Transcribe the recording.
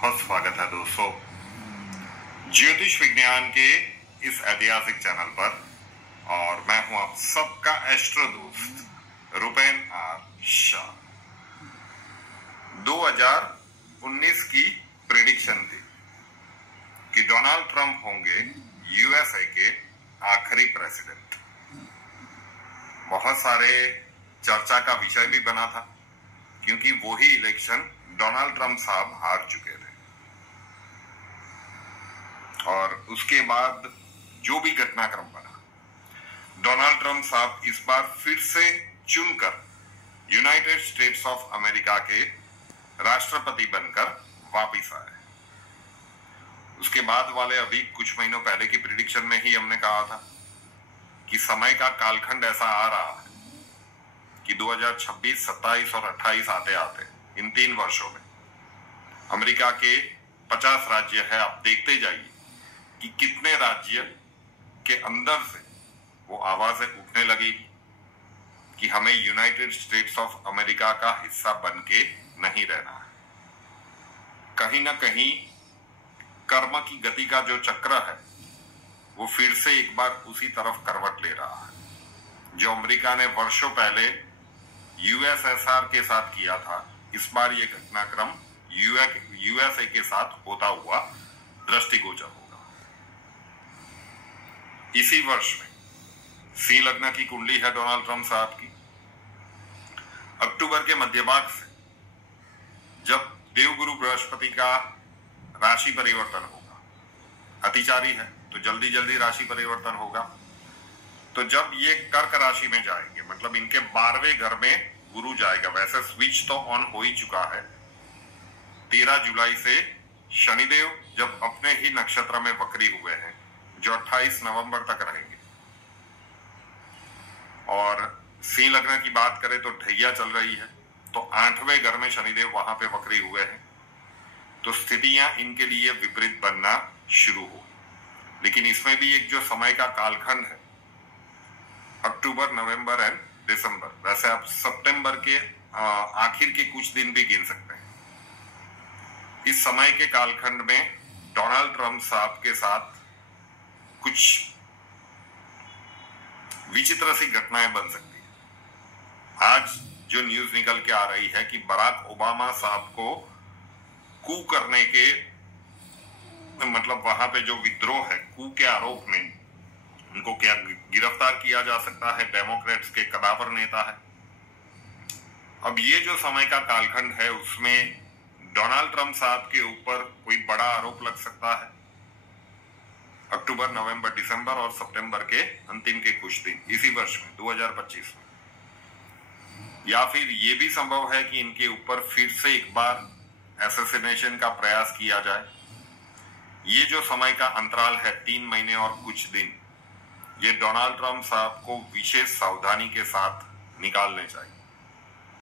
बहुत स्वागत है दोस्तों ज्योतिष विज्ञान के इस ऐतिहासिक चैनल पर। और मैं हूं आप सबका एस्ट्रो दोस्त रुपेन आर शाह। 2019 की प्रेडिक्शन थी कि डोनाल्ड ट्रंप होंगे यूएसए के आखिरी प्रेसिडेंट। बहुत सारे चर्चा का विषय भी बना था क्योंकि वही इलेक्शन डोनाल्ड ट्रंप साहब हार चुके थे। और उसके बाद जो भी घटनाक्रम बना, डोनाल्ड ट्रंप साहब इस बार फिर से चुनकर यूनाइटेड स्टेट्स ऑफ अमेरिका के राष्ट्रपति बनकर वापिस आए। उसके बाद वाले अभी कुछ महीनों पहले की प्रिडिक्शन में ही हमने कहा था कि समय का कालखंड ऐसा आ रहा है कि 2026, 27 और 28 आते आते इन 3 वर्षों में अमेरिका के 50 राज्य है। आप देखते जाइए कि कितने राज्य के अंदर से वो आवाजें उठने लगेगी कि हमें यूनाइटेड स्टेट्स ऑफ अमेरिका का हिस्सा बन के नहीं रहना है। कहीं ना कहीं कर्म की गति का जो चक्र है वो फिर से एक बार उसी तरफ करवट ले रहा है। जो अमेरिका ने वर्षों पहले यूएसएसआर के साथ किया था, इस बार ये घटनाक्रम यूएसए के साथ होता हुआ दृष्टिगोचर होगा। इसी वर्ष में सिंह लग्न की कुंडली है डोनाल्ड ट्रंप साहब की। अक्टूबर के मध्य भाग से जब देवगुरु बृहस्पति का राशि परिवर्तन होगा, अतिचारी है तो जल्दी जल्दी राशि परिवर्तन होगा। तो जब ये कर्क राशि में जाएंगे, मतलब इनके 12वें घर में गुरु जाएगा। वैसे स्विच तो ऑन हो ही चुका है। 13 जुलाई से शनिदेव जब अपने ही नक्षत्र में वक्री हुए हैं, जो 28 नवंबर तक रहेंगे। और सिंह लग्न की बात करें तो ढैया चल रही है, तो 8वें घर में शनिदेव वहां पे वक्री हुए हैं। तो स्थितियां इनके लिए विपरीत बनना शुरू हो। लेकिन इसमें भी एक जो समय का कालखंड है, अक्टूबर, नवंबर एंड दिसंबर, वैसे आप सितंबर के आखिर के कुछ दिन भी गिन सकते हैं। इस समय के कालखंड में डोनाल्ड ट्रंप साहब के साथ कुछ विचित्र सी घटनाएं बन सकती है। आज जो न्यूज निकल के आ रही है कि बराक ओबामा साहब को कू करने के, मतलब वहां पे जो विद्रोह है, कू के आरोप में उनको क्या गिरफ्तार किया जा सकता है। डेमोक्रेट्स के कदावर नेता है। अब ये जो समय का कालखंड है उसमें डोनाल्ड ट्रंप साहब के ऊपर कोई बड़ा आरोप लग सकता है। अक्टूबर, नवंबर, दिसंबर और सितंबर के अंतिम के कुछ दिन इसी वर्ष में 2025 में। या फिर ये भी संभव है कि इनके ऊपर फिर से एक बार असैसिनेशन का प्रयास किया जाए। ये जो समय का अंतराल है 3 महीने और कुछ दिन, ये डोनाल्ड ट्रंप साहब को विशेष सावधानी के साथ निकालने चाहिए।